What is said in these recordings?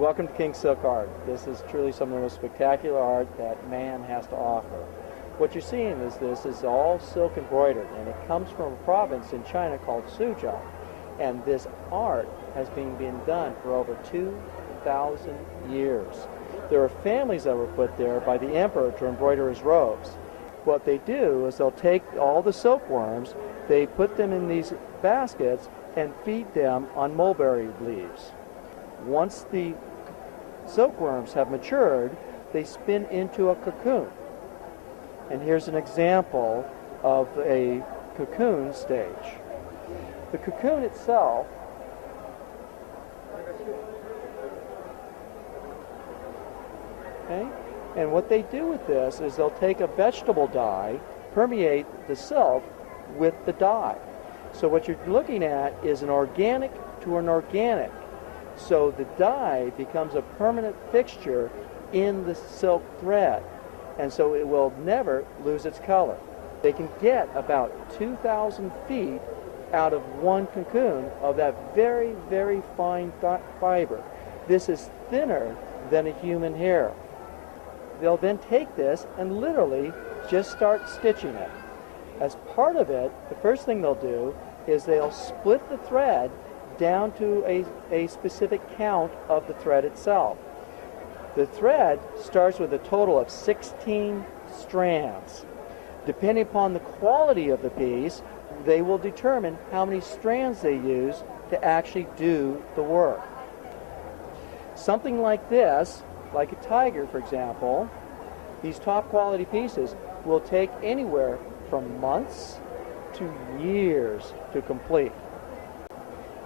Welcome to King Silk Art. This is truly some of the most spectacular art that man has to offer. What you're seeing is this is all silk embroidered, and it comes from a province in China called Suzhou. And this art has been being done for over 2,000 years. There are families that were put there by the emperor to embroider his robes. What they do is they'll take all the silkworms, they put them in these baskets and feed them on mulberry leaves. Once the silkworms have matured, they spin into a cocoon. And here's an example of a cocoon stage. The cocoon itself and what they do with this is they'll take a vegetable dye, permeate the silk with the dye. So what you're looking at is an organic to an organic. So the dye becomes a permanent fixture in the silk thread, and so it will never lose its color. They can get about 2,000 feet out of one cocoon of that very, very fine fiber. This is thinner than a human hair. They'll then take this and literally just start stitching it. As part of it, the first thing they'll do is they'll split the thread down to a specific count of the thread itself. The thread starts with a total of 16 strands. Depending upon the quality of the piece, they will determine how many strands they use to actually do the work. Something like this, like a tiger for example, these top quality pieces will take anywhere from months to years to complete.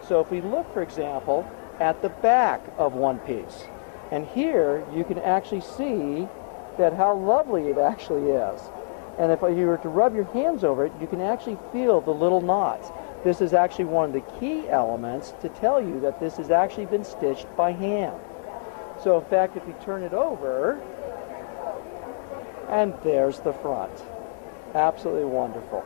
So if we look, for example, at the back of one piece, and here you can actually see that how lovely it actually is. And if you were to rub your hands over it, you can actually feel the little knots. This is actually one of the key elements to tell you that this has actually been stitched by hand. So in fact, if you turn it over, and there's the front. Absolutely wonderful.